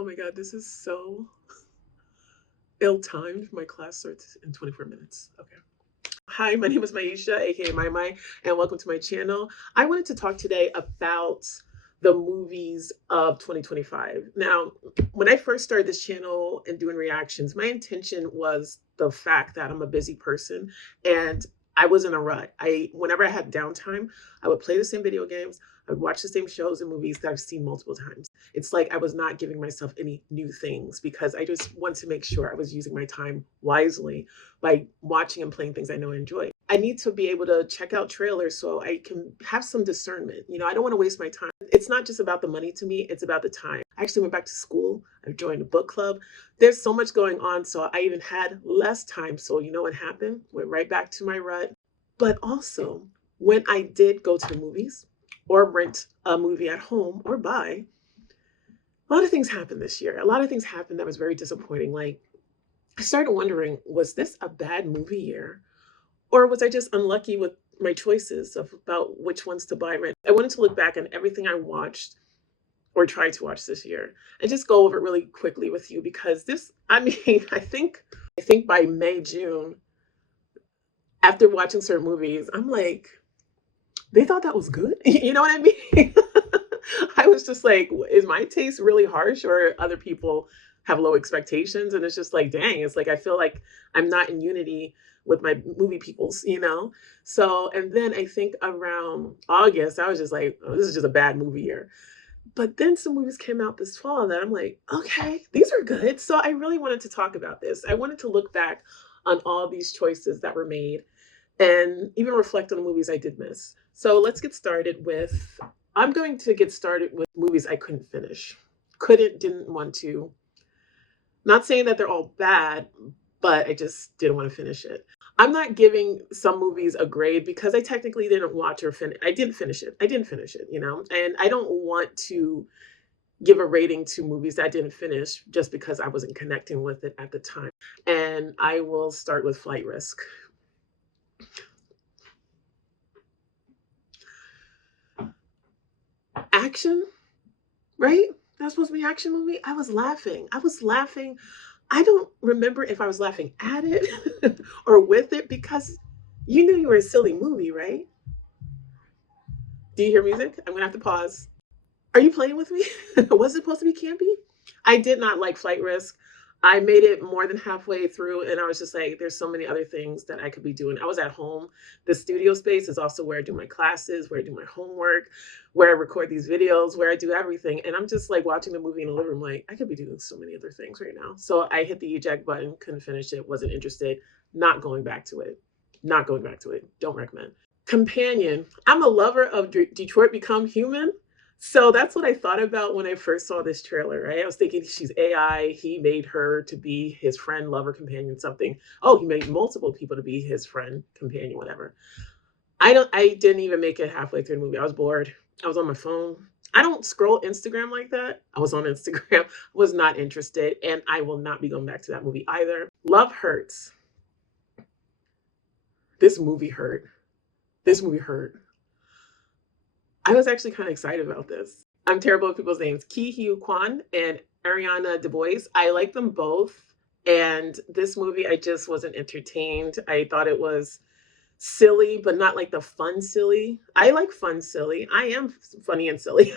Oh my God, this is so ill-timed. My class starts in 24 minutes. Okay. Hi, my name is Maisha, aka Mai Mai, and welcome to my channel. I wanted to talk today about the movies of 2025. Now, when I first started this channel and doing reactions, my intention was the fact that I'm a busy person and I was in a rut. Whenever I had downtime, I would play the same video games, I would watch the same shows and movies that I've seen multiple times. It's like I was not giving myself any new things because I just wanted to make sure I was using my time wisely by watching and playing things I know I enjoy. I need to be able to check out trailers so I can have some discernment. I don't want to waste my time. It's not just about the money to me, it's about the time. I actually went back to school. I joined a book club. There's so much going on, so I even had less time. So, you know what happened? Went right back to my rut. But also, when I did go to the movies or rent a movie at home or buy, a lot of things happened this year. A lot of things happened that was very disappointing. Like, I started wondering, was this a bad movie year? Or was I just unlucky with my choices of about which ones to buy and rent? I wanted to look back on everything I watched or tried to watch this year and just go over it really quickly with you because I mean, I think by May, June, after watching certain movies, I'm like, they thought that was good. You know what I mean? I was just like, is my taste really harsh or other people have low expectations? And it's just like, dang, it's like I feel like I'm not in unity with my movie peoples. So, and then I think around August, I was just like, oh, this is just a bad movie year. But then some movies came out this fall that I'm like, okay, these are good. So I really wanted to talk about this. I wanted to look back on all these choices that were made and even reflect on the movies I did miss. So let's get started with I'm going to get started with movies I couldn't finish. Didn't want to. Not saying that they're all bad, but I just didn't want to finish it. I'm not giving some movies a grade because I technically didn't watch or finish. I didn't finish it. I didn't finish it. And I don't want to give a rating to movies that I didn't finish just because I wasn't connecting with it at the time. And I will start with Flight Risk. Action, right? That's supposed to be an action movie. I was laughing. I was laughing. I don't remember if I was laughing at it or with it because you knew you were a silly movie, right? Do you hear music? I'm gonna have to pause. Are you playing with me? Was it supposed to be campy? I did not like Flight Risk. I made it more than halfway through, and I was just like, there's so many other things that I could be doing. I was at home. The studio space is also where I do my classes, where I do my homework, where I record these videos, where I do everything. And I'm just like watching the movie in the living room, like, I could be doing so many other things right now. So I hit the eject button, couldn't finish it, wasn't interested, not going back to it. Not going back to it. Don't recommend. Companion. I'm a lover of Detroit Become Human. So that's what I thought about when I first saw this trailer, right? I was thinking she's AI. He made her to be his friend, lover, companion, something. Oh, he made multiple people to be his friend, companion, whatever. I didn't even make it halfway through the movie. I was bored. I was on my phone. I don't scroll Instagram like that. I was on Instagram, was not interested, and I will not be going back to that movie either. Love Hurts. This movie hurt. This movie hurt. I was actually kind of excited about this. I'm terrible with people's names. Ki Hugh Kwan and Ariana DeBois. I like them both. And this movie, I just wasn't entertained. I thought it was silly, but not like the fun silly. I like fun silly. I am funny and silly.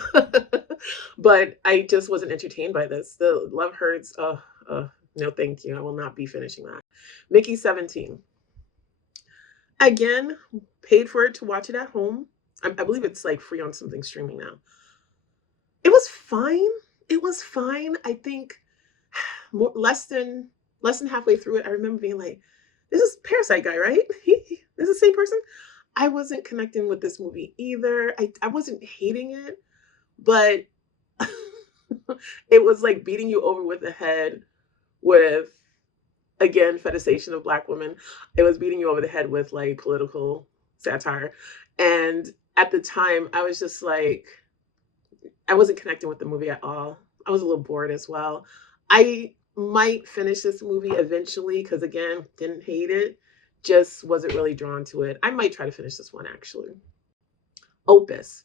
But I just wasn't entertained by this. The Love Hurts. No, thank you. I will not be finishing that. Mickey 17. Again, paid for it to watch it at home. I believe it's like free on something streaming now. It was fine. It was fine. I think more, less than halfway through it, I remember being like, "This is Parasite guy, right? This is the same person." I wasn't connecting with this movie either. I wasn't hating it, but it was like beating you over with the head with again fetishization of Black women. It was beating you over the head with like political satire, and at the time, I was just like, I wasn't connecting with the movie at all. I was a little bored as well. I might finish this movie eventually because, again, didn't hate it, just wasn't really drawn to it. I might try to finish this one actually. Opus.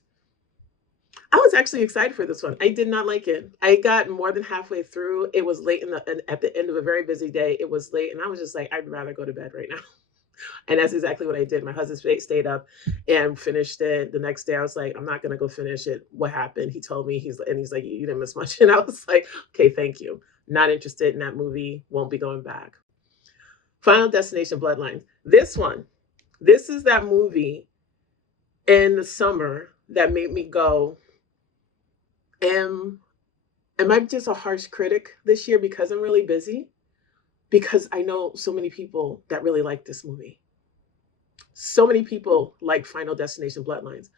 I was actually excited for this one. I did not like it. I got more than halfway through. It was late at the end of a very busy day. It was late, and I was just like, I'd rather go to bed right now. And that's exactly what I did. My husband stayed up and finished it. The next day, I was like, I'm not gonna go finish it. What happened? He told me he's like, you didn't miss much, and I was like, okay, thank you. Not interested in that movie. Won't be going back. Final Destination Bloodlines. This one. This is that movie in the summer that made me go, am am I just a harsh critic this year because I'm really busy? Because I know so many people that really like this movie. So many people like Final Destination Bloodlines.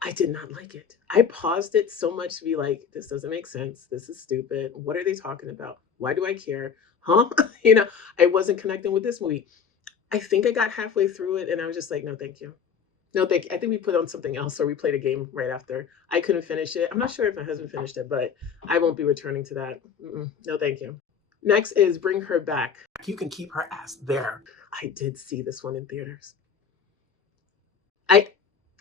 I did not like it. I paused it so much to be like, this doesn't make sense. This is stupid. What are they talking about? Why do I care? Huh? You know, I wasn't connecting with this movie. I think I got halfway through it and I was just like, no, thank you. No, thank you. I think we put on something else or we played a game right after. I couldn't finish it. I'm not sure if my husband finished it, but I won't be returning to that. No, thank you. Next is Bring Her Back. You can keep her ass there. I did see this one in theaters. I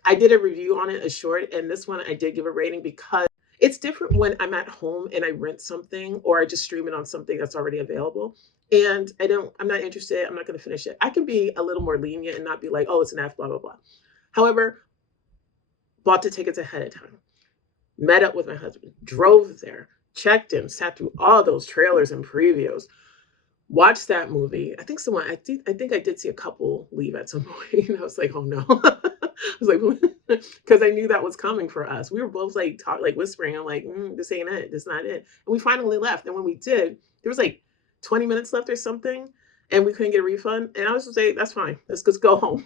I did a review on it, a short, and this one I did give a rating because it's different when I'm at home and I rent something or I just stream it on something that's already available. And I'm not interested. I'm not going to finish it. I can be a little more lenient and not be like, oh, it's an F, blah, blah, blah. However, bought the tickets ahead of time, met up with my husband, drove there, checked in, sat through all those trailers and previews, watched that movie. I think I did see a couple leave at some point. And I was like, oh no. I was like, because I knew that was coming for us. We were both like whispering. I'm like, this ain't it. This not it. And we finally left. And when we did, there was like 20 minutes left or something, and we couldn't get a refund. And I was just say, that's fine. Let's just go home.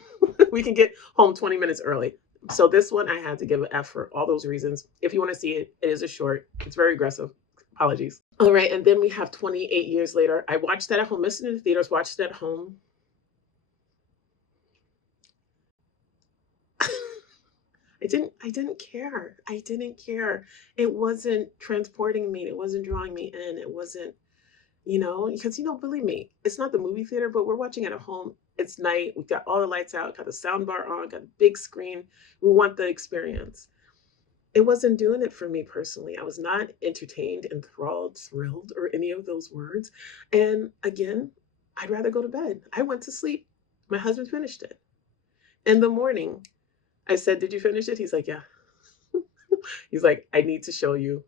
We can get home 20 minutes early. So this one I had to give an F for all those reasons. If you want to see it, it is a short. It's very aggressive. Apologies. All right, and then we have 28 years later. I watched that at home, missed it in the theaters, watched it at home. I didn't care. I didn't care. It wasn't transporting me. It wasn't drawing me in. It wasn't, because believe me, it's not the movie theater, but we're watching it at home. It's night. We've got all the lights out, got the sound bar on, got a big screen. We want the experience. It wasn't doing it for me personally. I was not entertained, enthralled, thrilled, or any of those words. And again, I'd rather go to bed. I went to sleep. My husband finished it. In the morning, I said, did you finish it? He's like, yeah. He's like, I need to show you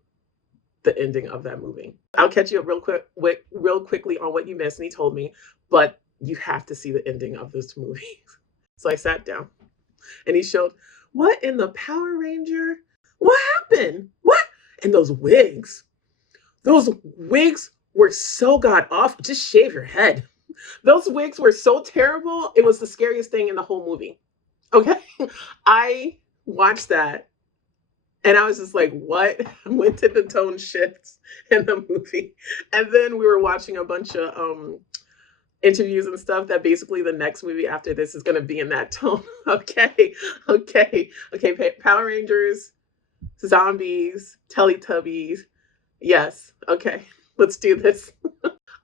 the ending of that movie. I'll catch you up real quickly on what you missed. And he told me, but you have to see the ending of this movie. So I sat down and he showed, what in the Power Ranger? What happened? What? And those wigs were so god awful. Just shave your head. Those wigs were so terrible. It was the scariest thing in the whole movie. Okay. I watched that and I was just like, what? When did the tone shift in the movie? And then we were watching a bunch of interviews and stuff that basically the next movie after this is going to be in that tone. Okay. Power Rangers, zombies, Teletubbies. Yes. Okay. Let's do this.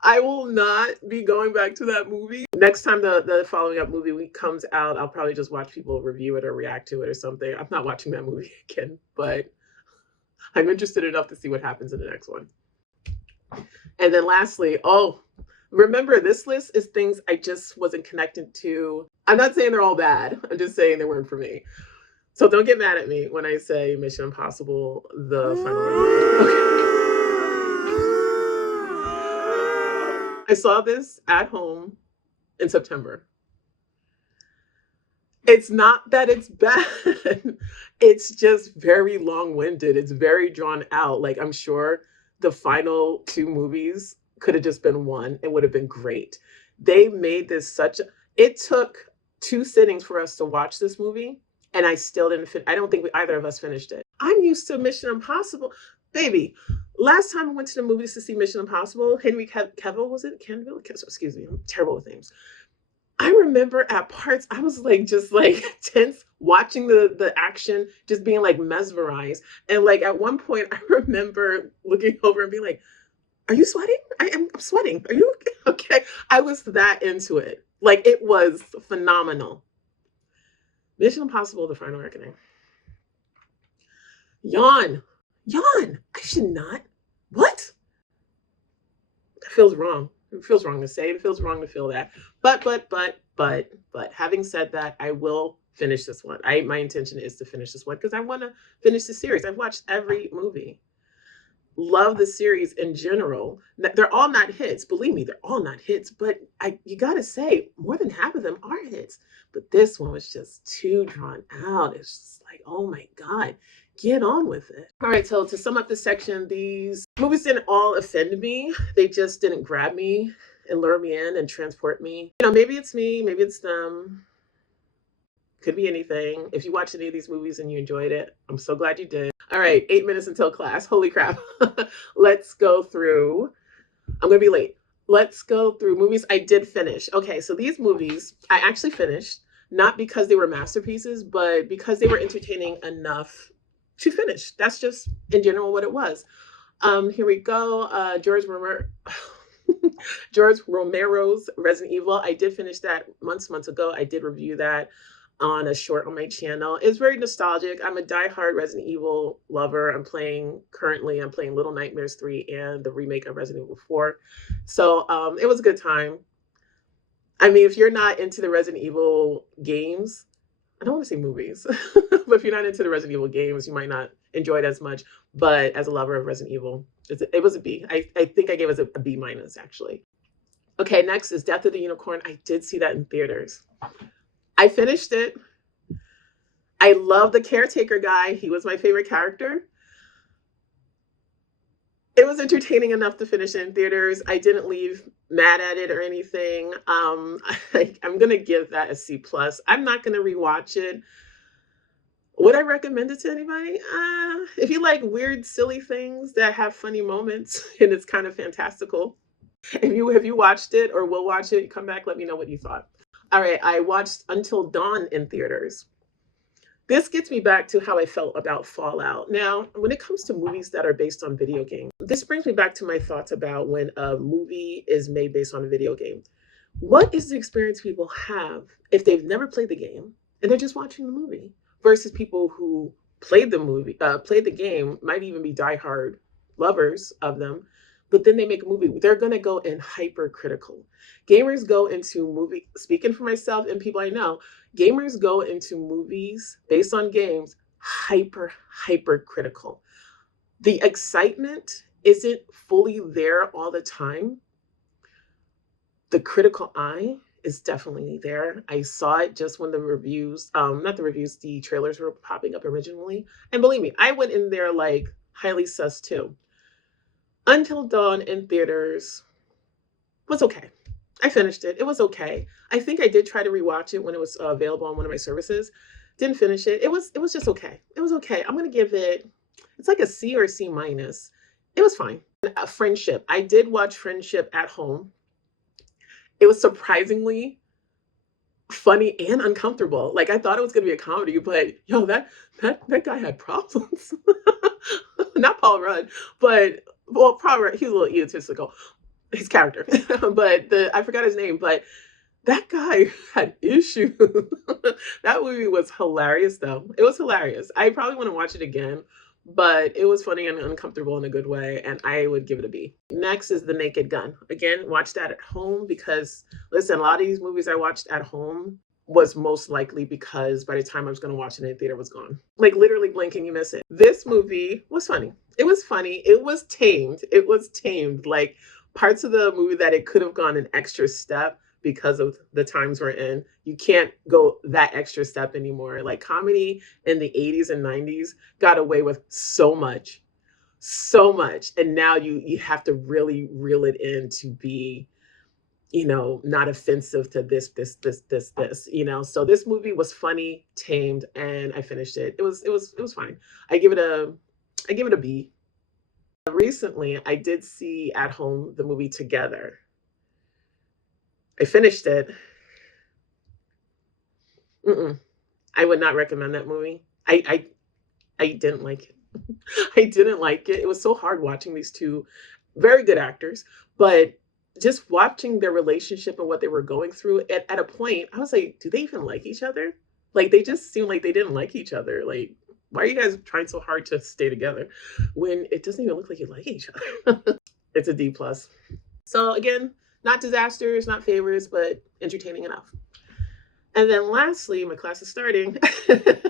I will not be going back to that movie. Next time the following up movie comes out, I'll probably just watch people review it or react to it or something. I'm not watching that movie again, but I'm interested enough to see what happens in the next one. And then lastly, remember this list is things I just wasn't connected to. I'm not saying they're all bad. I'm just saying they weren't for me. So don't get mad at me when I say Mission Impossible, the final review. Okay. I saw this at home in September. It's not that it's bad. It's just very long-winded. It's very drawn out. Like, I'm sure the final two movies could have just been one. It would have been great. They made this it took 2 sittings for us to watch this movie, and I still didn't I don't think either of us finished it. I'm used to Mission Impossible. Baby, last time I went to the movies to see Mission Impossible, Henry Cavill, was it? Cavill? Excuse me, I'm terrible with names. I remember at parts, I was like, just like tense, watching the action, just being like mesmerized. And like at one point, I remember looking over and being like, are you sweating? I'm sweating. Are you okay? I was that into it. Like it was phenomenal. Mission Impossible, The Final Reckoning. Yawn. Yawn. I should not. What? That feels wrong. It feels wrong to say. It feels wrong to feel that. But having said that, I will finish this one. My intention is to finish this one because I want to finish the series. I've watched every movie. Love the series in general. They're all not hits. Believe me, they're all not hits. But you gotta say, more than half of them are hits. But this one was just too drawn out. It's just like, oh my God, get on with it. All right, so to sum up this section, these movies didn't all offend me. They just didn't grab me and lure me in and transport me. Maybe it's me, maybe it's them. Could be anything. If you watched any of these movies and you enjoyed it, I'm so glad you did. All right, 8 minutes until class. Holy crap. Let's go through. I'm going to be late. Let's go through movies I did finish. Okay, so these movies I actually finished, not because they were masterpieces, but because they were entertaining enough to finish. That's just in general what it was. Here we go. George Romero's Resident Evil. I did finish that months ago. I did review that on a short on my channel. It's very nostalgic. I'm a diehard Resident Evil lover. I'm playing Little Nightmares 3 and the remake of Resident Evil 4. So it was a good time. I mean, if you're not into the Resident Evil games, I don't want to say movies, but if you're not into the Resident Evil games, you might not enjoy it as much. But as a lover of Resident Evil, it was a B. I think I gave it a B minus, actually. Okay, next is Death of the Unicorn. I did see that in theaters. I finished it. I love the caretaker guy. He was my favorite character. It was entertaining enough to finish it in theaters. I didn't leave mad at it or anything. I'm going to give that a C plus. I'm not going to rewatch it. Would I recommend it to anybody? If you like weird, silly things that have funny moments and it's kind of fantastical. Have you watched it or will watch it, come back, let me know what you thought. All right, I watched Until Dawn in theaters. This gets me back to how I felt about Fallout. Now, when it comes to movies that are based on video games, this brings me back to my thoughts about when a movie is made based on a video game. What is the experience people have if they've never played the game and they're just watching the movie versus people who played the game, might even be diehard lovers of them, but then they make a movie. They're going to go in hypercritical. Gamers go into speaking for myself and people I know, gamers go into movies based on games hypercritical. The excitement isn't fully there all the time. The critical eye is definitely there. I saw it just when the trailers were popping up originally. And believe me, I went in there like highly sus too. Until Dawn in theaters was okay. I finished it. It was okay. I think I did try to rewatch it when it was available on one of my services. Didn't finish it. It was just okay. It was okay. I'm gonna give it. It's like a C or a C minus. It was fine. Friendship. I did watch Friendship at home. It was surprisingly funny and uncomfortable. Like I thought it was gonna be a comedy, but yo, that guy had problems. Not Paul Rudd, but Paul Rudd, he was a little egotistical, his character. But I forgot his name, but that guy had issues. That movie was hilarious though. It was hilarious. I probably want to watch it again, but it was funny and uncomfortable in a good way, and I would give it a B. Next is The Naked Gun. Again, watch that at home because, listen, a lot of these movies I watched at home was most likely because by the time I was going to watch it in the theater, it was gone. Like literally blink and you miss it. This movie was funny. It was funny. It was tamed. It was tamed. Like parts of the movie that it could have gone an extra step because of the times we're in. You can't go that extra step anymore. Like comedy in the 80s and 90s got away with so much. And now you have to really reel it in to be, not offensive to this. So this movie was funny, tamed, and I finished it. It was fine. I give it a B. Recently, I did see at home the movie Together. I finished it. I would not recommend that movie. I didn't like it. I didn't like it. It was so hard watching these two very good actors, but just watching their relationship and what they were going through at a point, I was like, do they even like each other? Like they just seemed like they didn't like each other. Like Why are you guys trying so hard to stay together when it doesn't even look like you like each other? It's a D plus. So again, not disasters, not favors, but entertaining enough. And then lastly, my class is starting.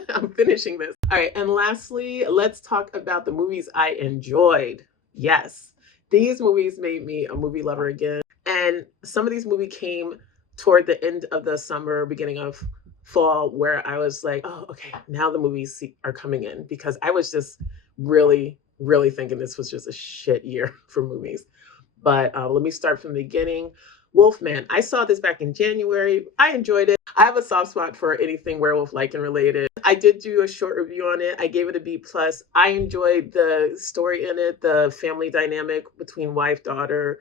I'm finishing this. All right. And lastly, let's talk about the movies I enjoyed. Yes, these movies made me a movie lover again. And some of these movies came toward the end of the summer, beginning of fall, where I was like, oh, okay, now the movies are coming in, because I was just really, really thinking this was just a shit year for movies. But let me start from the beginning. Wolfman. I saw this back in January. I enjoyed it. I have a soft spot for anything werewolf-like and related. I did do a short review on it. I gave it a B plus. I enjoyed the story in it, the family dynamic between wife, daughter,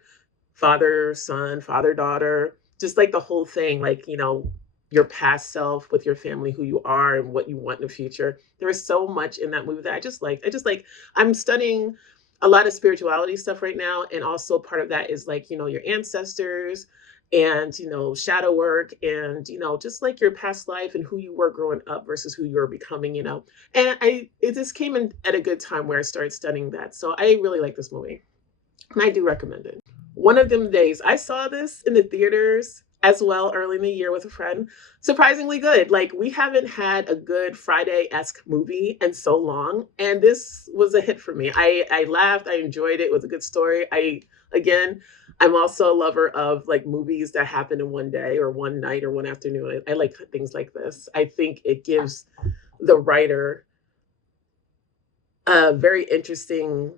father, son, father, daughter, just like the whole thing, like, you know, your past self with your family, who you are and what you want in the future. There is so much in that movie that I just like. I'm studying a lot of spirituality stuff right now. And also part of that is like, you know, your ancestors and, you know, shadow work and, you know, just like your past life and who you were growing up versus who you're becoming, you know. And it just came in at a good time where I started studying that. So I really like this movie and I do recommend it. One of them days, I saw this in the theaters as well early in the year with a friend. Surprisingly good. Like, we haven't had a good Friday-esque movie in so long, and this was a hit for me. I laughed, I enjoyed it. It was a good story. I'm also a lover of like movies that happen in one day or one night or one afternoon. I like things like this. I think it gives the writer a very interesting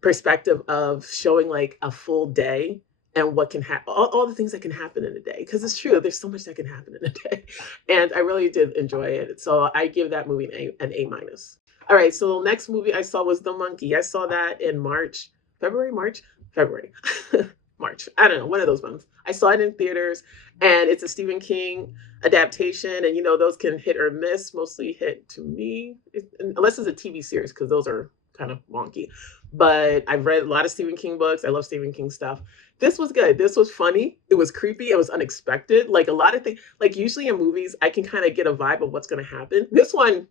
perspective of showing like a full day and what can happen, all the things that can happen in a day. Because it's true, there's so much that can happen in a day. And I really did enjoy it. So I give that movie an A minus. All right, so the next movie I saw was The Monkey. I saw that in March, February, March. I don't know, one of those months. I saw it in theaters, and it's a Stephen King adaptation. And, you know, those can hit or miss, mostly hit to me, unless it's a TV series, because those are kind of wonky. But I've read a lot of Stephen King books. I love Stephen King stuff. This was good. This was funny. It was creepy. It was unexpected. Like a lot of things, like usually in movies, I can kind of get a vibe of what's going to happen. This one,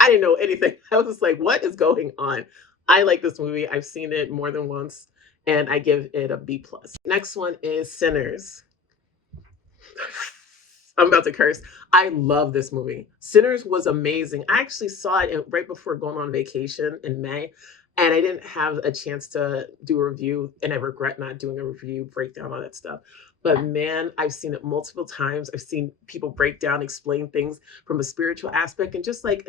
I didn't know anything. I was just like, what is going on? I like this movie. I've seen it more than once, and I give it a B plus. Next one is Sinners. I'm about to curse. I love this movie. Sinners was amazing. I actually saw it right before going on vacation in May, and I didn't have a chance to do a review, and I regret not doing a review, breakdown, all that stuff. But man, I've seen it multiple times. I've seen people break down, explain things from a spiritual aspect and just like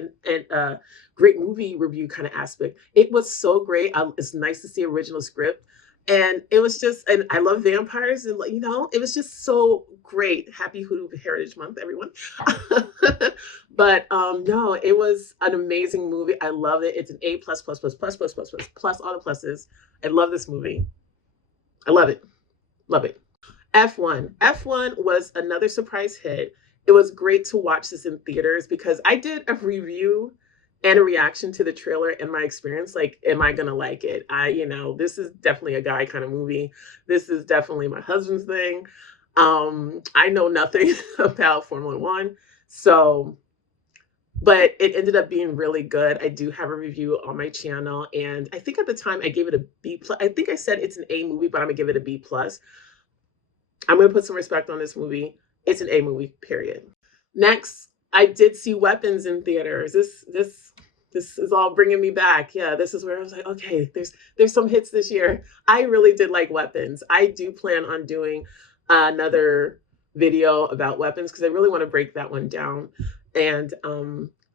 a great movie review kind of aspect. It was so great. It's nice to see original script. And it was just, and I love vampires, and you know, it was just so great. Happy Hoodoo Heritage Month, everyone. But no, it was an amazing movie. I love it. It's an A plus plus plus plus plus plus plus plus all the pluses. I love this movie. I love it. Love it. F1. F1 was another surprise hit. It was great to watch this in theaters because I did a review and a reaction to the trailer and my experience. Like, am I gonna like it? You know, this is definitely a guy kind of movie. This is definitely my husband's thing. I know nothing about Formula One, so, but it ended up being really good. I do have a review on my channel, and I think at the time I gave it a B plus. I think I said it's an A movie, but I'm gonna give it a B plus. I'm gonna put some respect on this movie. It's an A movie, period. Next, I did see Weapons in theaters. This is all bringing me back. Yeah, this is where I was like, okay, there's some hits this year. I really did like Weapons. I do plan on doing another video about Weapons because I really want to break that one down. And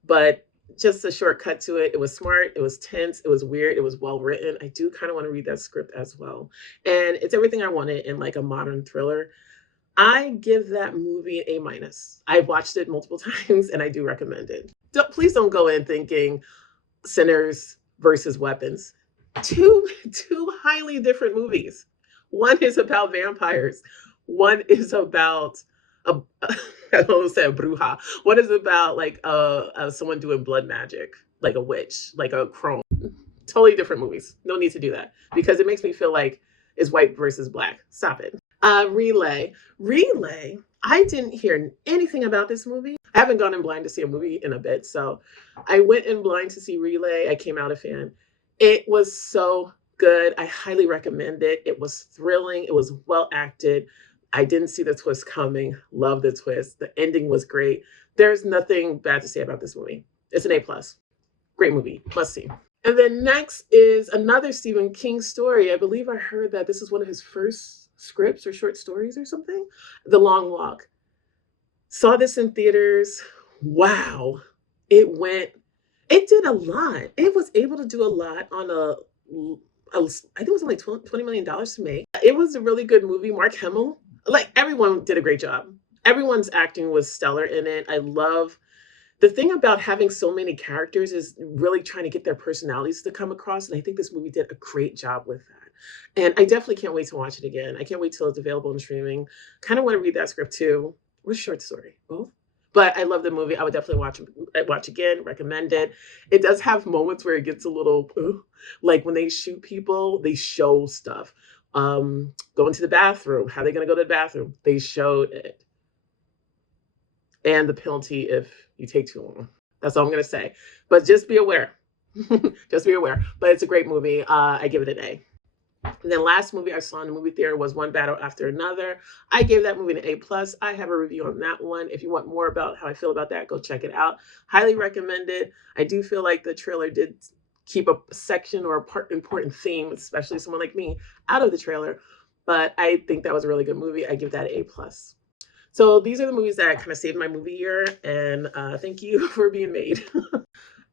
but just a shortcut to it. It was smart. It was tense. It was weird. It was well written. I do kind of want to read that script as well. And it's everything I wanted in like a modern thriller. I give that movie an A minus. I've watched it multiple times and I do recommend it. Please don't go in thinking Sinners versus Weapons. Two highly different movies. One is about vampires. One is about I almost said bruja. One is about like someone doing blood magic, like a witch, like a crone. Totally different movies. No need to do that because it makes me feel like it's white versus black. Stop it. Relay. I didn't hear anything about this movie. I haven't gone in blind to see a movie in a bit. So I went in blind to see Relay. I came out a fan. It was so good. I highly recommend it. It was thrilling. It was well acted. I didn't see the twist coming. Love the twist. The ending was great. There's nothing bad to say about this movie. It's an A plus. Great movie. Must see. And then next is another Stephen King story. I believe I heard that this is one of his first scripts or short stories or something. The Long Walk. Saw this in theaters. Wow. It went, it did a lot. It was able to do a lot on I think it was only $20 million to make. It was a really good movie. Mark Hamill, like everyone did a great job. Everyone's acting was stellar in it. I love the thing about having so many characters is really trying to get their personalities to come across. And I think this movie did a great job with that. And I definitely can't wait to watch it again. I can't wait till it's available in streaming. Kind of want to read that script too. Or short story, both. But I love the movie. I would definitely watch again, recommend it. It does have moments where it gets a little like when they shoot people, they show stuff. Going to the bathroom. How are they gonna go to the bathroom? They showed it. And the penalty if you take too long. That's all I'm gonna say. But just be aware. Just be aware. But it's a great movie. I give it an A. And then last movie I saw in the movie theater was One Battle After Another. I gave that movie an A plus. I have a review on that one. If you want more about how I feel about that, go check it out. Highly recommend it. I do feel like the trailer did keep a section or a important theme, especially someone like me, out of the trailer. But I think that was a really good movie. I give that an A plus. So these are the movies that kind of saved my movie year, and thank you for being made.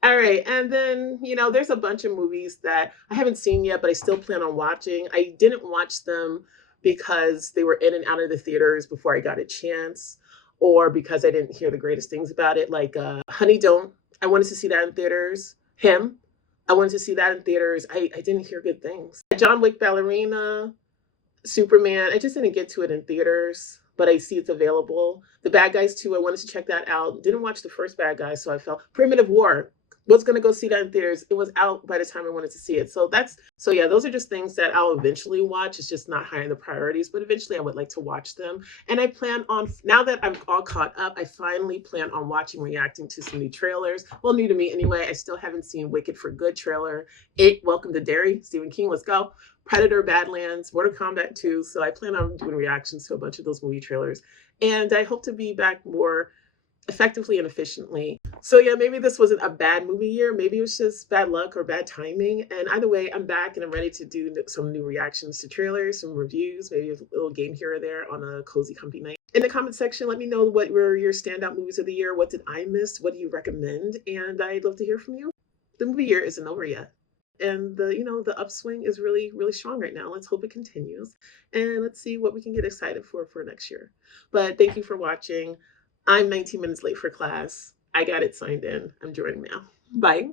All right, and then there's a bunch of movies that I haven't seen yet, but I still plan on watching. I didn't watch them because they were in and out of the theaters before I got a chance, or because I didn't hear the greatest things about it. Like Honey Don't, I wanted to see that in theaters. Him, I wanted to see that in theaters. I didn't hear good things. John Wick Ballerina, Superman, I just didn't get to it in theaters, but I see it's available. The Bad Guys 2, I wanted to check that out. Didn't watch the first Bad Guys, so I felt Primitive War. Was gonna go see that in theaters. It was out by the time I wanted to see it. So yeah, those are just things that I'll eventually watch. It's just not high in the priorities, but eventually I would like to watch them. And I plan on, now that I'm all caught up, I finally plan on watching, reacting to some new trailers. Well, new to me anyway. I still haven't seen Wicked for Good trailer. Welcome to Derry, Stephen King, let's go. Predator, Badlands, Mortal Kombat 2. So I plan on doing reactions to a bunch of those movie trailers. And I hope to be back more effectively and efficiently. So yeah, maybe this wasn't a bad movie year. Maybe it was just bad luck or bad timing. And either way, I'm back and I'm ready to do some new reactions to trailers, some reviews, maybe a little game here or there on a cozy comfy night. In the comment section, let me know what were your standout movies of the year. What did I miss? What do you recommend? And I'd love to hear from you. The movie year isn't over yet. And the upswing is really, really strong right now. Let's hope it continues. And let's see what we can get excited for next year. But thank you for watching. I'm 19 minutes late for class. I got it signed in. I'm joining now. Bye.